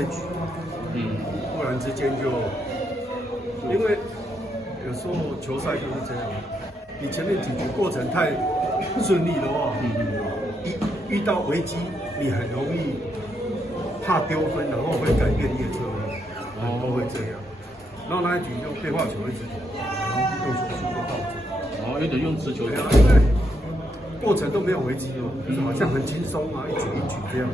一局，忽然之间就，因为有时候球赛就是这样，你前面几局过程太顺利的话，遇到危机，你很容易怕丢分，然后会改变你的策略，都会这样。然后那一局用变化球一直用球速度到手，有点用直球。对啊，因为过程都没有危机哦，就是好像很轻松啊，一局一局这样。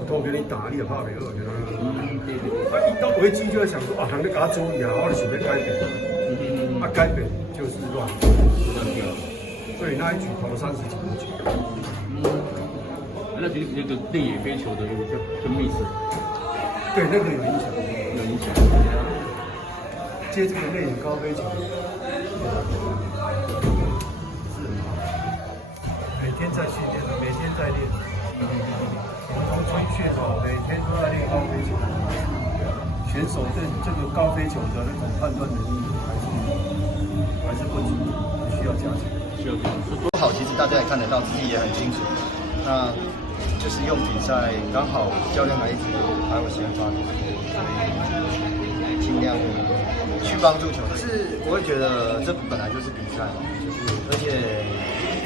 我都给你打，你也怕没二，一到危机就会想说啊，还没给他注意啊，我就准备改变，改变就是乱掉，所以那一局投了30几个球。那个内野飞球的就 miss， 对，那个有影响，有影响。接这个内野高飞球，每天在训练，每天在练。从选手每天都在练高飞球，选手对这个高飞球的那种判断能力还是不足，需要加强。多好，其实大家也看得到，自己也很清楚。那就是用比赛，刚好教练还一直把我先发的，所以尽量去帮助球队。是，我会觉得这本来就是比赛嘛，而且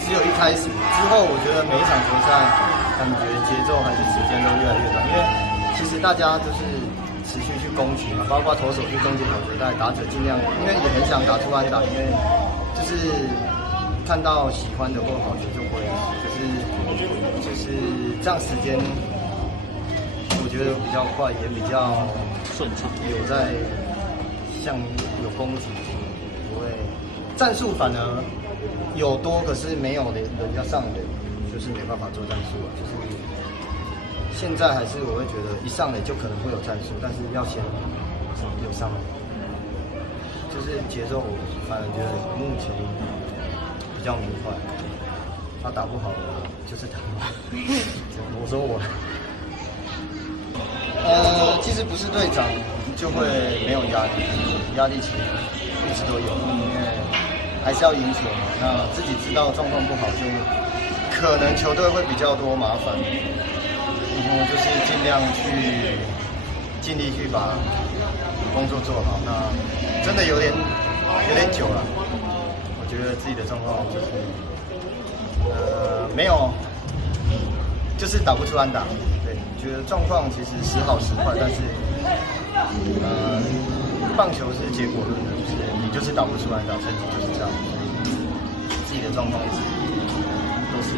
只有一开始，之后我觉得每一场球赛。感觉节奏还是时间都越来越短，因为其实大家就是持续去攻击嘛，包括投手去攻击好球带，打者尽量，因为也很想打出安打，因为就是看到喜欢的或好球就会，就是这样时间，我觉得比较快，也比较顺畅，有在像有攻击，不会战术反而有多，可是没有人家上垒。就是没办法做战术了，就是现在还是我会觉得一上垒就可能会有战术，但是要先有上垒，就是节奏我反而觉得目前比较明快，他打不好就是打不好。我说我，其实不是队长就会没有压力，压力其实一直都有，因为还是要赢球嘛。那自己知道状况不好就。可能球队会比较多麻烦，就是尽力去把工作做好。那真的有点久了，我觉得自己的状况就是没有，就是打不出安打。对，觉得状况其实时好时坏，但是棒球是结果论的，就是你就是打不出安打，成绩就是这样。自己的状况一直。都是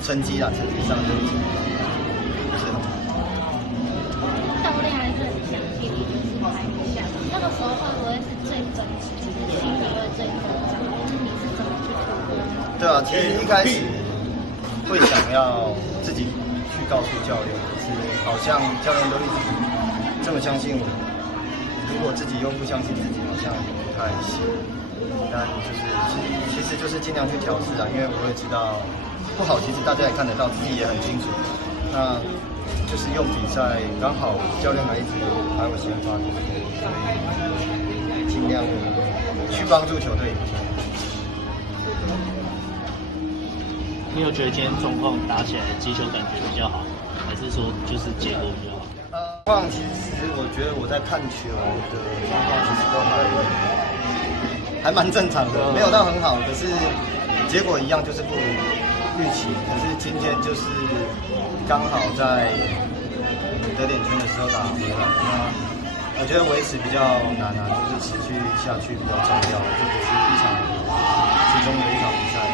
成绩啦，成绩上就不是很好。教练还是很详细的拍一下，那个时候会不会是最紧张，就是心里会最紧张？你是怎么去处理？对啊，其实一开始会想要自己去告诉教练，可是好像教练都一直这么相信我，如果自己又不相信自己，好像不太行。但就是其实就是尽量去调试啊，因为我会知道。不好，其实大家也看得到，自己也很清楚。那就是用比赛，刚好教练还一直把我先发的，所以尽量去帮助球队赢球。你有觉得今天状况打起来击球感觉比较好，还是说就是结果比较好？状况其实我觉得我在看球的状况其实都还蛮正常的，没有到很好，可是结果一样就是不如预期。可是今天就是刚好在得点圈的时候打回来，那我觉得维持比较难啊，就是持续下去比较重要，这只是其中的一场比赛。